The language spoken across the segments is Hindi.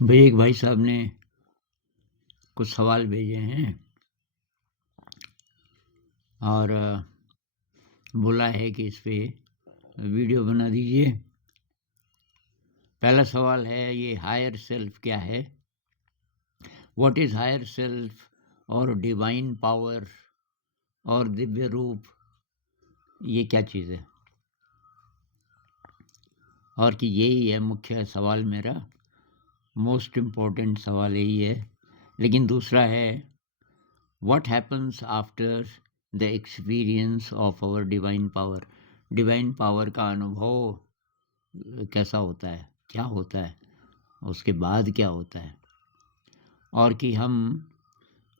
भई एक भाई साहब ने कुछ सवाल भेजे हैं और बोला है कि इस पे वीडियो बना दीजिए। पहला सवाल है, ये हायर सेल्फ क्या है? व्हाट इज़ हायर सेल्फ और डिवाइन पावर और दिव्य रूप, ये क्या चीज़ है? और कि यही है मुख्य सवाल मेरा, मोस्ट इम्पोर्टेंट सवाल यही है। लेकिन दूसरा है, what happens after the experience of our divine power? Divine power का अनुभव कैसा होता है, क्या होता है, उसके बाद क्या होता है? और कि हम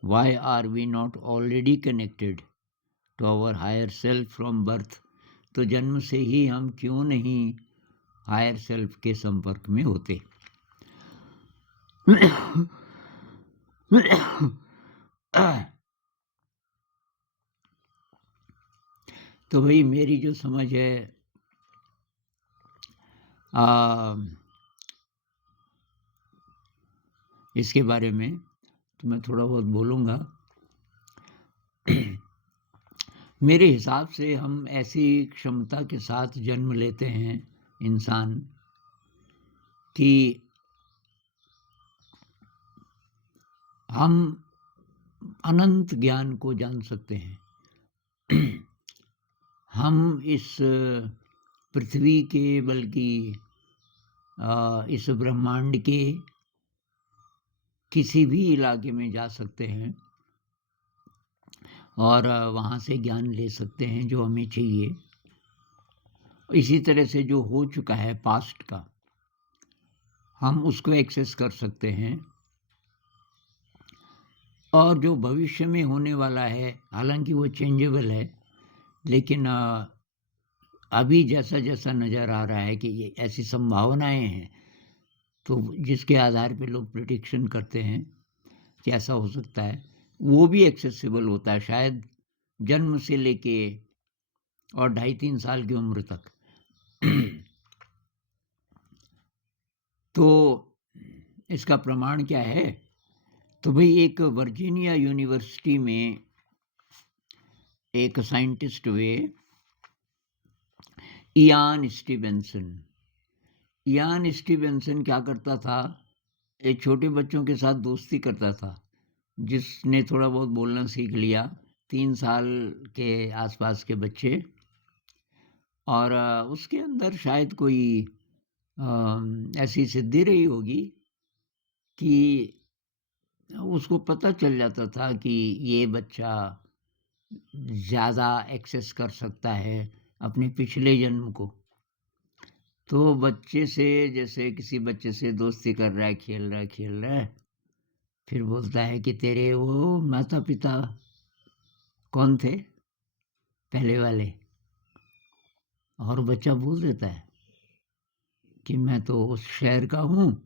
why are we not already connected to our higher self from birth? तो जन्म से ही हम क्यों नहीं हायर सेल्फ के संपर्क में होते? तो भाई मेरी जो समझ है, इसके बारे में तो मैं थोड़ा बहुत बोलूँगा। मेरे हिसाब से हम ऐसी क्षमता के साथ जन्म लेते हैं इंसान कि हम अनंत ज्ञान को जान सकते हैं। हम इस पृथ्वी के, बल्कि इस ब्रह्मांड के किसी भी इलाके में जा सकते हैं और वहाँ से ज्ञान ले सकते हैं जो हमें चाहिए। इसी तरह से जो हो चुका है पास्ट का, हम उसको एक्सेस कर सकते हैं। और जो भविष्य में होने वाला है, हालांकि वो चेंजेबल है, लेकिन अभी जैसा जैसा नज़र आ रहा है कि ये ऐसी संभावनाएं हैं, तो जिसके आधार पे लोग प्रिडिक्शन करते हैं कि ऐसा हो सकता है, वो भी एक्सेसिबल होता है शायद जन्म से लेके और 2.5-3 साल की उम्र तक। तो इसका प्रमाण क्या है? तो भाई एक वर्जीनिया यूनिवर्सिटी में एक साइंटिस्ट हुए, इयान स्टीवेंसन। इयान स्टीवेंसन क्या करता था, एक छोटे बच्चों के साथ दोस्ती करता था। जिसने थोड़ा बहुत बोलना सीख लिया, 3 साल के आसपास के बच्चे, और उसके अंदर शायद कोई ऐसी सिद्धि रही होगी कि उसको पता चल जाता था कि ये बच्चा ज़्यादा एक्सेस कर सकता है अपने पिछले जन्म को। तो बच्चे से, जैसे किसी बच्चे से दोस्ती कर रहा है, खेल रहा है, फिर बोलता है कि तेरे वो माता पिता कौन थे पहले वाले? और बच्चा बोल देता है कि मैं तो उस शहर का हूँ,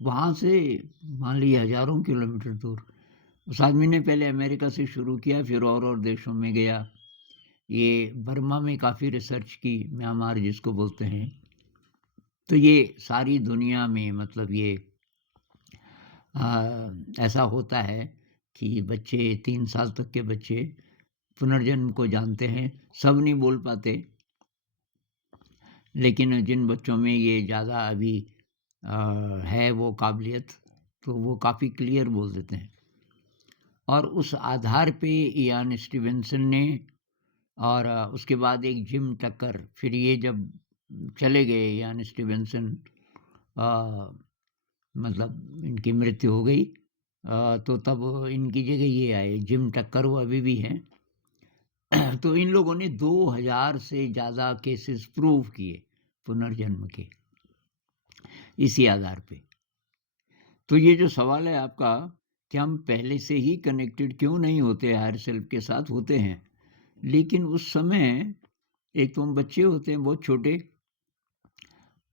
वहाँ से मान लीजिए हज़ारों किलोमीटर दूर। उस आदमी ने पहले अमेरिका से शुरू किया, फिर और देशों में गया। ये बर्मा में काफ़ी रिसर्च की, म्यांमार जिसको बोलते हैं। तो ये सारी दुनिया में, मतलब ये ऐसा होता है कि बच्चे, 3 साल तक के बच्चे पुनर्जन्म को जानते हैं। सब नहीं बोल पाते, लेकिन जिन बच्चों में ये ज़्यादा अभी है वो काबिलियत, तो वो काफ़ी क्लियर बोल देते हैं। और उस आधार पे इयान स्टीवेंसन ने, और उसके बाद एक जिम टक्कर, फिर ये जब चले गए इयान स्टीवेंसन, मतलब इनकी मृत्यु हो गई, तो तब इनकी जगह ये आए जिम टक्कर, वो अभी भी हैं। तो इन लोगों ने 2000 से ज़्यादा केसेस प्रूव किए पुनर्जन्म के, इसी आधार पे। तो ये जो सवाल है आपका कि हम पहले से ही कनेक्टेड क्यों नहीं होते हायर सेल्फ के साथ, होते हैं। लेकिन उस समय एक तो हम बच्चे होते हैं बहुत छोटे।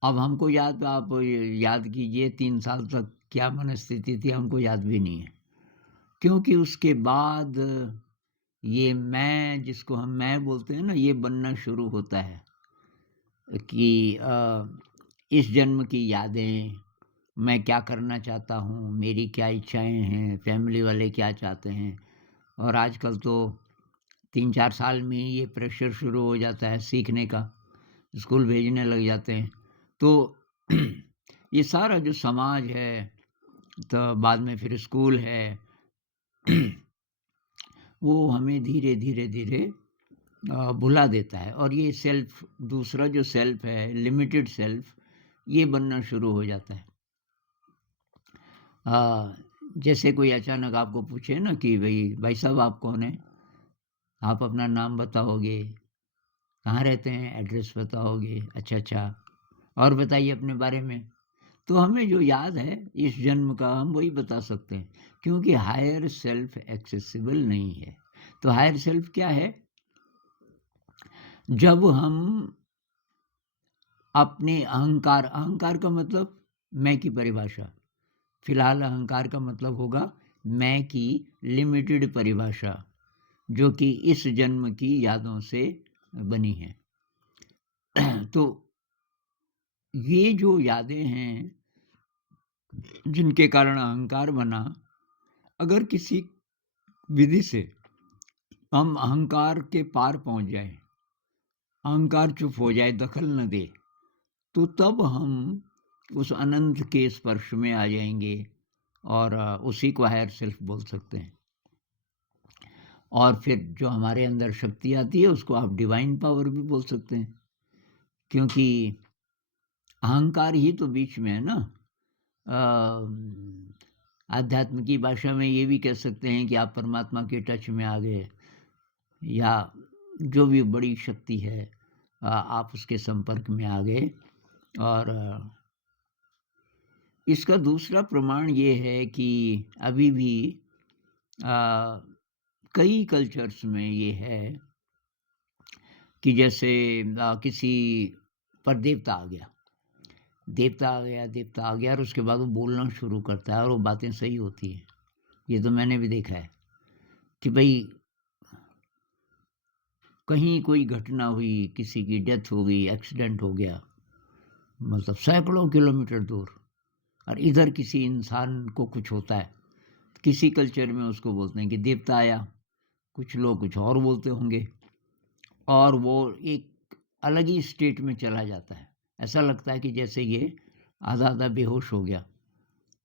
अब हमको याद, आप याद कीजिए 3 साल तक क्या मनस्थिति थी, हमको याद भी नहीं है। क्योंकि उसके बाद ये मैं, जिसको हम मैं बोलते हैं ना, ये बनना शुरू होता है कि इस जन्म की यादें, मैं क्या करना चाहता हूँ, मेरी क्या इच्छाएँ हैं, फैमिली वाले क्या चाहते हैं। और आजकल तो 3-4 साल में ही ये प्रेशर शुरू हो जाता है सीखने का, स्कूल भेजने लग जाते हैं। तो ये सारा जो समाज है, तो बाद में फिर स्कूल है, वो हमें धीरे, धीरे, धीरे भुला देता है और ये सेल्फ, दूसरा जो सेल्फ है, लिमिटेड सेल्फ, ये बनना शुरू हो जाता है। अ, जैसे कोई अचानक आपको पूछे ना कि भाई साहब आप कौन हैं? आप अपना नाम बताओगे, कहाँ रहते हैं, एड्रेस बताओगे, अच्छा, अच्छा, और बताइए अपने बारे में। तो हमें जो याद है इस जन्म का हम वही बता सकते हैं, क्योंकि हायर सेल्फ एक्सेसिबल नहीं है। तो हायर सेल्फ क्या है? जब हम अपने अहंकार, अहंकार का मतलब मैं की परिभाषा, फिलहाल अहंकार का मतलब होगा मैं की लिमिटेड परिभाषा, जो कि इस जन्म की यादों से बनी है। तो ये जो यादें हैं जिनके कारण अहंकार बना, अगर किसी विधि से हम अहंकार के पार पहुंच जाए, अहंकार चुप हो जाए, दखल न दे, तो तब हम उस अनंत के स्पर्श में आ जाएंगे और उसी को हायर सेल्फ बोल सकते हैं। और फिर जो हमारे अंदर शक्ति आती है उसको आप डिवाइन पावर भी बोल सकते हैं, क्योंकि अहंकार ही तो बीच में है ना। आध्यात्म की भाषा में ये भी कह सकते हैं कि आप परमात्मा के टच में आ गए, या जो भी बड़ी शक्ति है आप उसके संपर्क में आ गए। और इसका दूसरा प्रमाण ये है कि अभी भी कई कल्चर्स में ये है कि जैसे किसी पर देवता आ गया, देवता आ गया, देवता आ गया, और उसके बाद वो बोलना शुरू करता है और वो बातें सही होती हैं। ये तो मैंने भी देखा है कि भाई कहीं कोई घटना हुई, किसी की डेथ हो गई, एक्सीडेंट हो गया, मतलब सैकड़ों किलोमीटर दूर, और इधर किसी इंसान को कुछ होता है, किसी कल्चर में उसको बोलते हैं कि देवता आया, कुछ लोग कुछ और बोलते होंगे, और वो एक अलग ही स्टेट में चला जाता है। ऐसा लगता है कि जैसे ये आधा आधा बेहोश हो गया,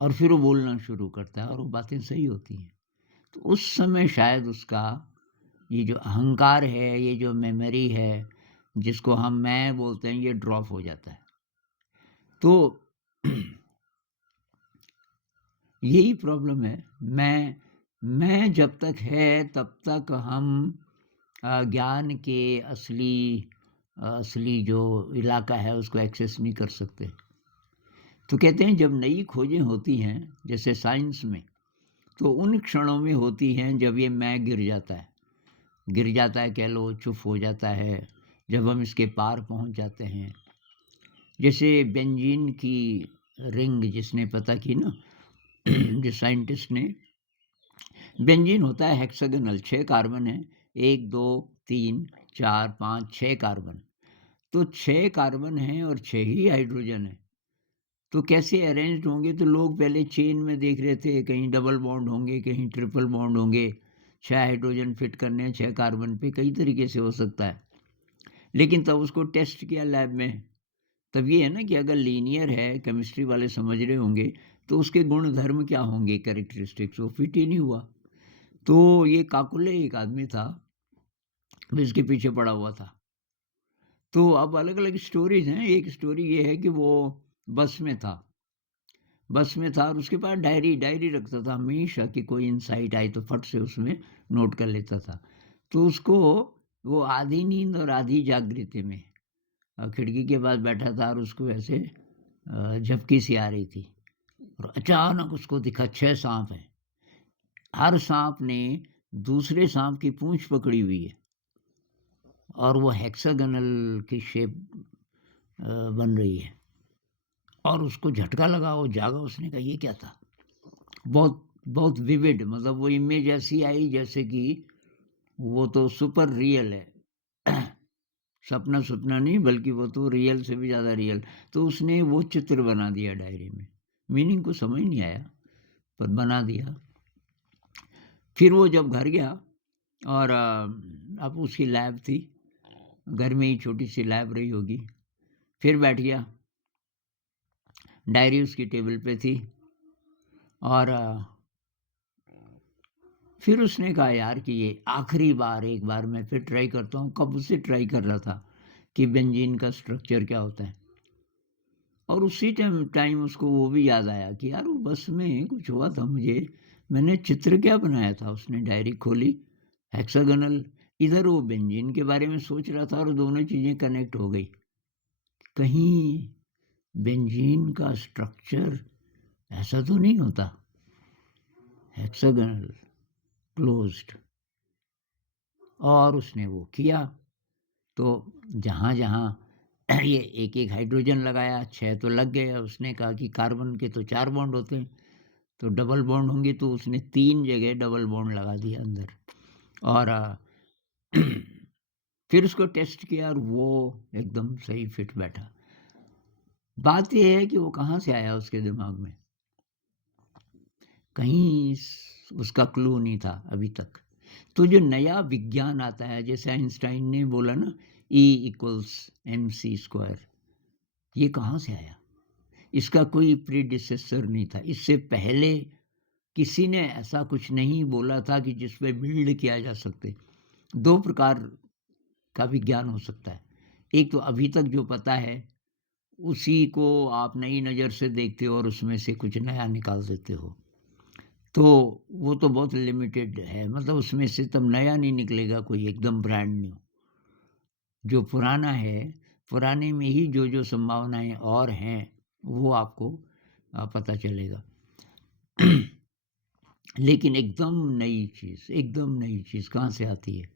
और फिर वो बोलना शुरू करता है और वो बातें सही होती हैं। तो उस समय शायद उसका ये जो अहंकार है, ये जो मेमोरी है, जिसको हम मैं बोलते हैं, ये ड्रॉप हो जाता है। तो यही प्रॉब्लम है। मैं जब तक है तब तक हम ज्ञान के असली जो इलाका है उसको एक्सेस नहीं कर सकते। तो कहते हैं जब नई खोजें होती हैं जैसे साइंस में, तो उन क्षणों में होती हैं जब ये मैं गिर जाता है, कह लो चुप हो जाता है, जब हम इसके पार पहुंच जाते हैं। जैसे बेंजीन की रिंग जिसने पता की ना, जिस साइंटिस्ट ने, बेंजीन होता है हेक्सागोनल, 6 कार्बन है, 1 2 3 4 5 6 कार्बन। तो 6 कार्बन हैं और 6 ही हाइड्रोजन है। तो कैसे अरेंज्ड होंगे? तो लोग पहले चेन में देख रहे थे, कहीं डबल बॉन्ड होंगे, कहीं ट्रिपल बॉन्ड होंगे, 6 हाइड्रोजन फिट करने हैं 6 कार्बन पे, कई तरीके से हो सकता है। लेकिन तब उसको टेस्ट किया लैब में, तब ये है ना कि अगर लीनियर है, केमिस्ट्री वाले समझ रहे होंगे, तो उसके गुण धर्म क्या होंगे, कैरेक्टरिस्टिक्स, वो फिट ही नहीं हुआ। तो ये काकुले एक आदमी था, वो इसके पीछे पड़ा हुआ था। तो अब अलग-अलग स्टोरीज़ हैं। एक स्टोरी ये है कि वो बस में था, और उसके पास डायरी रखता था हमेशा, कि कोई इनसाइट आई तो फट से उसमें नोट कर लेता था। तो उसको वो आधी नींद और आधी जागृति में खिड़की के पास बैठा था, और उसको ऐसे झपकी सी आ रही थी, और अचानक उसको दिखा 6 साँप हैं। हर साँप ने दूसरे साँप की पूँछ पकड़ी हुई है, और वो हेक्सागोनल की शेप बन रही है, और उसको झटका लगा, वो जागा, उसने कहा ये क्या था? बहुत बहुत विविड, मतलब वो इमेज ऐसी आई जैसे कि वो तो सुपर रियल है। सपना नहीं, बल्कि वो तो रियल से भी ज़्यादा रियल। तो उसने वो चित्र बना दिया डायरी में, मीनिंग को समझ नहीं आया, पर बना दिया। फिर वो जब घर गया और अब उसकी लैब थी, घर में ही छोटी सी लैब रही होगी। फिर बैठ गया, डायरी उसकी टेबल पे थी और फिर उसने कहा यार कि ये आखिरी बार एक बार मैं फिर ट्राई करता हूँ। कब से ट्राई कर रहा था कि बेंजीन का स्ट्रक्चर क्या होता है। और उसी टाइम उसको वो भी याद आया कि यार वो बस में कुछ हुआ था मुझे, मैंने चित्र क्या बनाया था। उसने डायरी खोली, हेक्सागोनल, इधर वो बेंजीन के बारे में सोच रहा था और दोनों चीज़ें कनेक्ट हो गई। कहीं बेंजीन का स्ट्रक्चर ऐसा तो नहीं होता, हेक्सागोनल क्लोज्ड। और उसने वो किया, तो जहाँ जहाँ ये एक एक हाइड्रोजन लगाया, 6 तो लग गए। उसने कहा कि कार्बन के तो 4 बॉन्ड होते हैं, तो डबल बॉन्ड होंगे, तो उसने 3 जगह डबल बॉन्ड लगा दिया अंदर। और फिर उसको टेस्ट किया और वो एकदम सही फिट बैठा। बात ये है कि वो कहाँ से आया उसके दिमाग में, कहीं उसका क्लू नहीं था अभी तक। तो जो नया विज्ञान आता है, जैसे आइंस्टाइन ने बोला ना E=mc², ये कहाँ से आया? इसका कोई प्रीडिसेसर नहीं था। इससे पहले किसी ने ऐसा कुछ नहीं बोला था कि जिस पे बिल्ड किया जा सकते। 2 प्रकार का विज्ञान हो सकता है। एक तो अभी तक जो पता है उसी को आप नई नज़र से देखते हो और उसमें से कुछ नया निकाल देते हो, तो वो तो बहुत लिमिटेड है। मतलब उसमें से तब नया नहीं निकलेगा कोई एकदम ब्रांड न्यू। जो पुराना है, पुराने में ही जो संभावनाएं और हैं वो आपको पता चलेगा। लेकिन एकदम नई चीज़ कहाँ से आती है?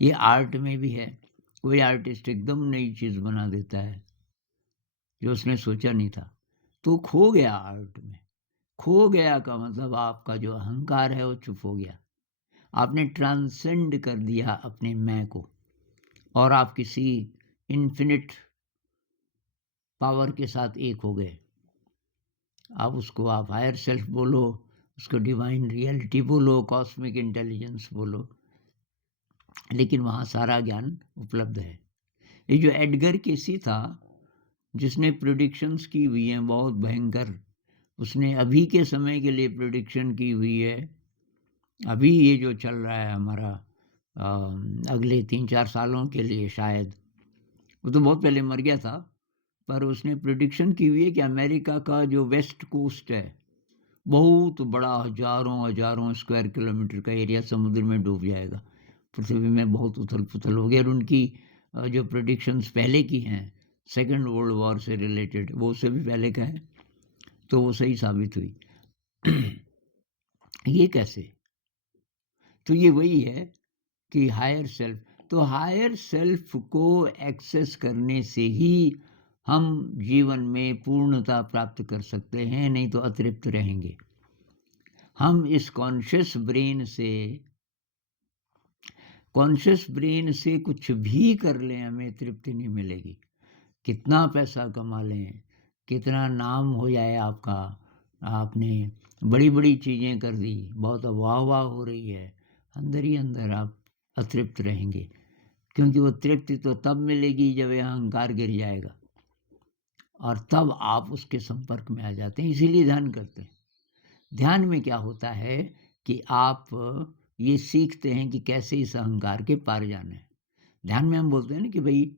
ये आर्ट में भी है। कोई आर्टिस्ट एकदम नई चीज़ बना देता है जो उसने सोचा नहीं था, तो खो गया आर्ट में। खो गया का मतलब आपका जो अहंकार है वो चुप हो गया। आपने ट्रांसेंड कर दिया अपने मैं को, और आप किसी इन्फिनिट पावर के साथ एक हो गए। अब उसको आप हायर सेल्फ बोलो, उसको डिवाइन रियलिटी बोलो, कॉस्मिक इंटेलिजेंस बोलो, लेकिन वहाँ सारा ज्ञान उपलब्ध है। ये जो एडगर केसी था जिसने प्रेडिक्शंस की हुई हैं बहुत भयंकर, उसने अभी के समय के लिए प्रेडिक्शन की हुई है। अभी ये जो चल रहा है हमारा अगले 3-4 सालों के लिए शायद, वो तो बहुत पहले मर गया था, पर उसने प्रेडिक्शन की हुई है कि अमेरिका का जो वेस्ट कोस्ट है बहुत बड़ा, हजारों स्क्वायर किलोमीटर का एरिया समुद्र में डूब जाएगा। पृथ्वी में बहुत उथल पुथल हो गई। और उनकी जो प्रेडिक्शंस पहले की हैं सेकेंड वर्ल्ड वॉर से रिलेटेड, वो उससे भी पहले का है, तो वो सही साबित हुई। ये कैसे? तो ये वही है कि हायर सेल्फ, तो हायर सेल्फ को एक्सेस करने से ही हम जीवन में पूर्णता प्राप्त कर सकते हैं, नहीं तो अतृप्त रहेंगे। हम इस कॉन्शियस ब्रेन से कुछ भी कर लें, हमें तृप्ति नहीं मिलेगी। कितना पैसा कमा लें, कितना नाम हो जाए आपका, आपने बड़ी बड़ी चीज़ें कर दी, बहुत वाह हो रही है, अंदर ही अंदर आप अतृप्त रहेंगे। क्योंकि वो तृप्ति तो तब मिलेगी जब ये अहंकार गिर जाएगा, और तब आप उसके संपर्क में आ जाते हैं। इसीलिए ध्यान करते हैं। ध्यान में क्या होता है कि आप ये सीखते हैं कि कैसे इस अहंकार के पार जाना है। ध्यान में हम बोलते हैं ना कि भाई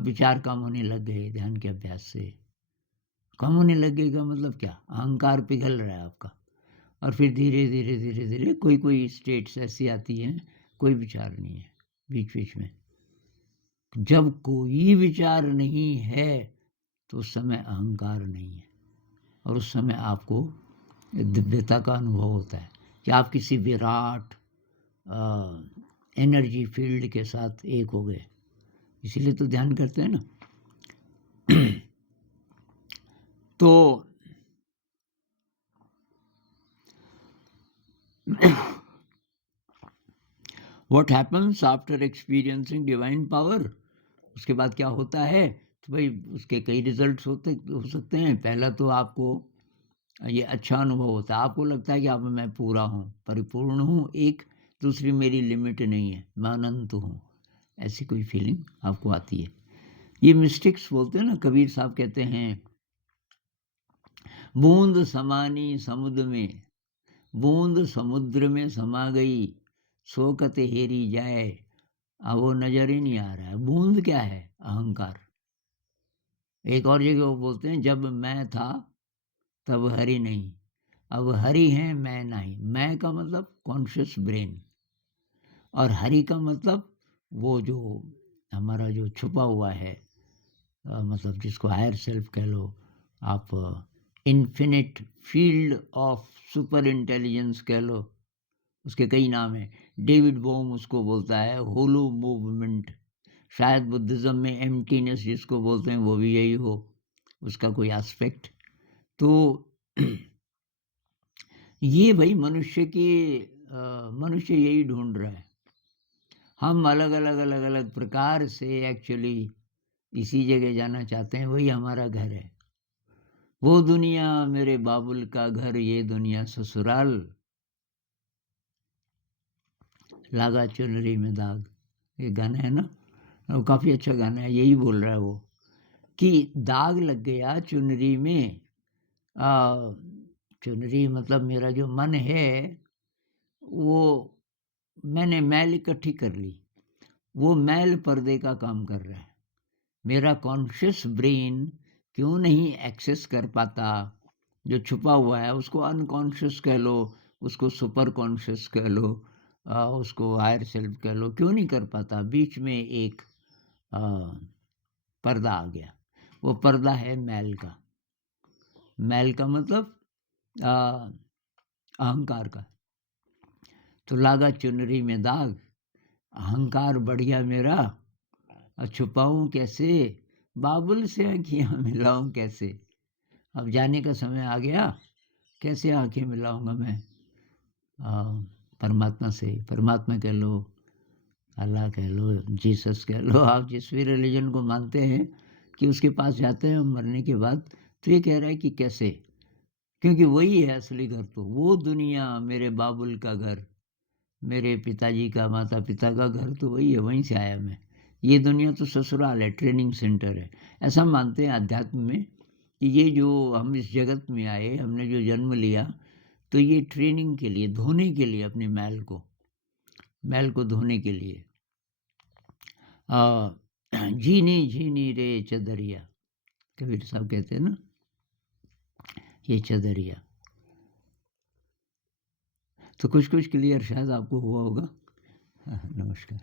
विचार कम होने लग गए ध्यान के अभ्यास से। कम होने लगेगा मतलब क्या? अहंकार पिघल रहा है आपका, और फिर धीरे धीरे धीरे धीरे कोई स्टेट्स ऐसी आती हैं, कोई विचार नहीं है बीच बीच में। जब कोई विचार नहीं है तो उस समय अहंकार नहीं है, और उस समय आपको दिव्यता का अनुभव होता है कि आप किसी विराट एनर्जी फील्ड के साथ एक हो गए। इसीलिए तो ध्यान करते हैं ना। तो what happens after experiencing divine power, उसके बाद क्या होता है? तो भाई उसके कई रिजल्ट्स हो सकते हैं। पहला तो आपको ये अच्छा अनुभव होता है। आपको लगता है कि अब मैं पूरा हूँ, परिपूर्ण हूँ एक, दूसरी मेरी लिमिट नहीं है, मैं अनंत हूँ। ऐसी कोई फीलिंग आपको आती है। ये मिस्टिक्स बोलते हैं ना, कबीर साहब कहते हैं, बूंद समानी समुद्र में, बूंद समुद्र में समा गई, शोकत हेरी जाए। अब वो नज़र ही नहीं आ रहा है। बूंद क्या है? अहंकार। एक और जगह वो बोलते हैं, जब मैं था तब हरि नहीं, अब हरि है मैं नहीं। मैं का मतलब कॉन्शियस ब्रेन, और हरि का मतलब वो जो हमारा जो छुपा हुआ है, मतलब जिसको हायर सेल्फ कह लो आप, infinite field of super intelligence कह लो, उसके कई नाम हैं। डेविड बोम उसको बोलता है होलो मूवमेंट। शायद बुद्धिज़्म में एम्प्टीनेस जिसको बोलते हैं वो भी यही हो, उसका कोई एस्पेक्ट। तो ये भाई मनुष्य यही ढूंढ रहा है। हम अलग अलग अलग अलग प्रकार से एक्चुअली इसी जगह जाना चाहते हैं, वही हमारा घर है। वो दुनिया मेरे बाबुल का घर, ये दुनिया ससुराल, लागा चुनरी में दाग। ये गाना है ना, वो काफ़ी अच्छा गाना है। यही बोल रहा है वो कि दाग लग गया चुनरी में। चुनरी मतलब मेरा जो मन है, वो मैंने मैल इकट्ठी कर ली, वो मैल पर्दे का काम कर रहा है। मेरा कॉन्शियस ब्रेन क्यों नहीं एक्सेस कर पाता जो छुपा हुआ है? उसको अनकॉन्शियस कह लो, उसको सुपर कॉन्शियस कह लो, उसको हायर सेल्फ कह लो, क्यों नहीं कर पाता? बीच में एक आ, पर्दा आ गया। वो पर्दा है मैल का। मैल का मतलब आ, अहंकार का। तो लागा चुनरी में दाग, अहंकार बढ़ गया मेरा, छुपाऊं कैसे, बाबुल से आँखियाँ मिलाऊं कैसे। अब जाने का समय आ गया, कैसे आँखें मिलाऊंगा मैं परमात्मा से? परमात्मा कह लो, अल्लाह कह लो, जीसस कह लो, आप जिस भी रिलीजन को मानते हैं कि उसके पास जाते हैं हम मरने के बाद, तो ये कह रहा है कि कैसे, क्योंकि वही है असली घर। तो वो दुनिया मेरे बाबुल का घर, मेरे पिताजी का, माता पिता का घर तो वही है, वहीं से आया मैं। ये दुनिया तो ससुराल है, ट्रेनिंग सेंटर है। ऐसा मानते हैं अध्यात्म में कि ये जो हम इस जगत में आए, हमने जो जन्म लिया, तो ये ट्रेनिंग के लिए, धोने के लिए, अपने मैल को धोने के लिए। झीनी झीनी रे चदरिया, कबीर साहब कहते हैं ना, ये चदरिया। तो कुछ कुछ क्लियर शायद आपको हुआ होगा। नमस्कार।